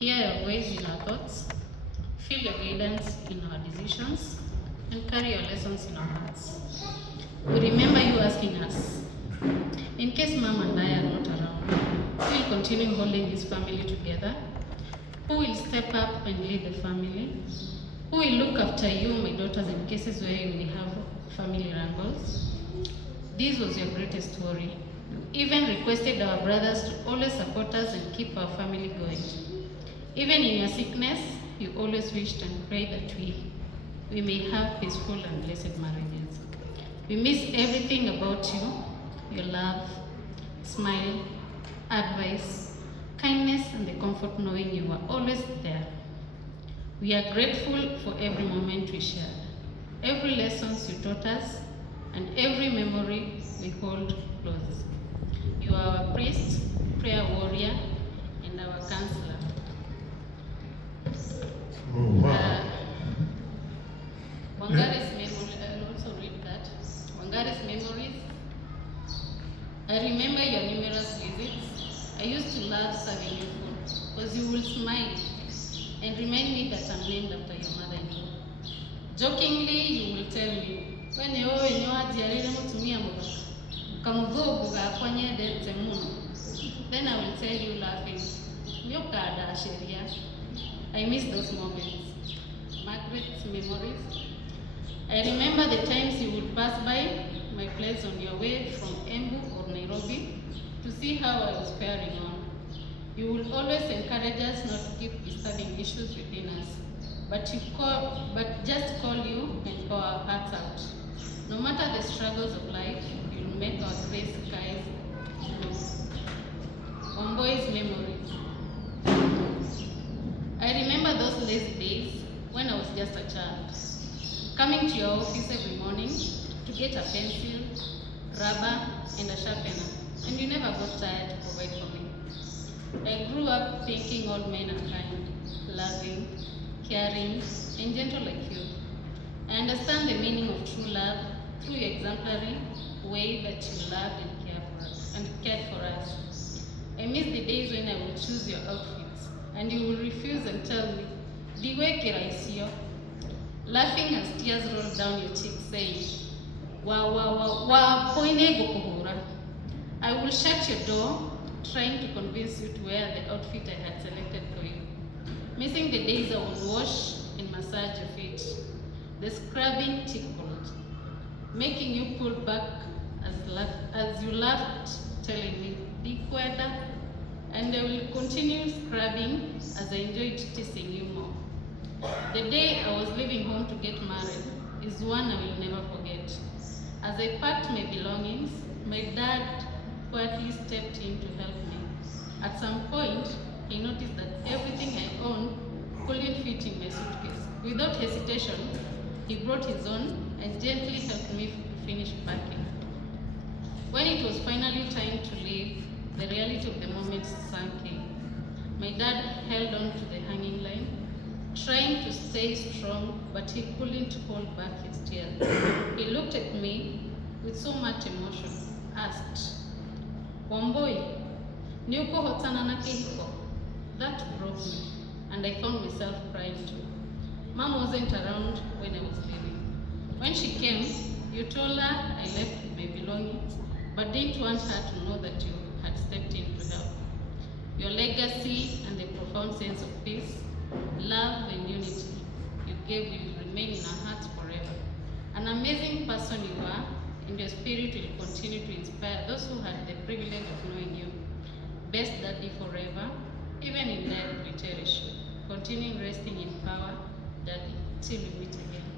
Hear your voice in our thoughts, feel your guidance in our decisions, and carry your lessons in our hearts. We remember you asking us, in case Mom and I are not around, who will continue holding this family together? Who will step up and lead the family? Who will look after you, my daughters, in cases where you may have family wrangles? This was your greatest worry. You even requested our brothers to always support us and keep our family going. Even in your sickness, you always wished and prayed that we may have peaceful and blessed marriages. We miss everything about you, your love, smile, advice, kindness, and the comfort knowing you were always there. We are grateful for every moment we shared, every lessons you taught us, and every memory we hold close. You are our priest, prayer warrior, and our counselor. Oh, wow. Wangari's memory, I'll also read that. Wangari's memories. I remember your numerous visits. I used to love serving you food because you will smile and remind me that I'm named after your mother-in-law. Jokingly, you will tell me, when you then I will tell you laughing, I miss those moments. Margaret's memories. I remember the times you would pass by my place on your way from Embu or Nairobi to see how I was faring on. You would always encourage us not to keep disturbing issues within us, but just call you and pour our hearts out. No matter the struggles of life, you'll make our gray skies blue. Wamboi's memories. I remember those lazy days when I was just a child, coming to your office every morning to get a pencil, rubber, and a sharpener, and you never got tired to provide for me. I grew up thinking all men are kind, loving, caring, and gentle like you. I understand the meaning of true love through your exemplary way that you loved and cared for us. I miss the days when I would choose your outfits and you would refuse and tell me, "Diwe kiraisio," laughing as tears rolled down your cheeks, saying, poine gokuhura. I will shut your door, trying to convince you to wear the outfit I had selected for you. Missing the days I would wash and massage your feet, the scrubbing tickled, making you pull back as you laughed, telling me, "Dikweda," and I will continue scrubbing as I enjoyed teasing you more. The day I was leaving home to get married is one I will never forget. As I packed my belongings, my dad quietly stepped in to help me. At some point, he noticed that everything I owned couldn't fit in my suitcase. Without hesitation, he brought his own and gently helped me to finish packing. When it was finally time to leave, the reality of the moment sank in. My dad held on to the hanging line, trying to stay strong, but he couldn't hold back his tears. He looked at me with so much emotion, asked, "Wamboi, niuko hotana na kehiko?" That broke me, and I found myself crying too. Mom wasn't around when I was leaving. When she came, you told her I left with my belongings, but didn't want her to know that you had stepped in to help. Your legacy and the profound sense of peace, love, and unity you gave will remain in our hearts forever. An amazing person you are, and your spirit will continue to inspire those who had the privilege of knowing you. Best Daddy forever, even in death we cherish you. Continuing resting in power, Daddy, till we meet again.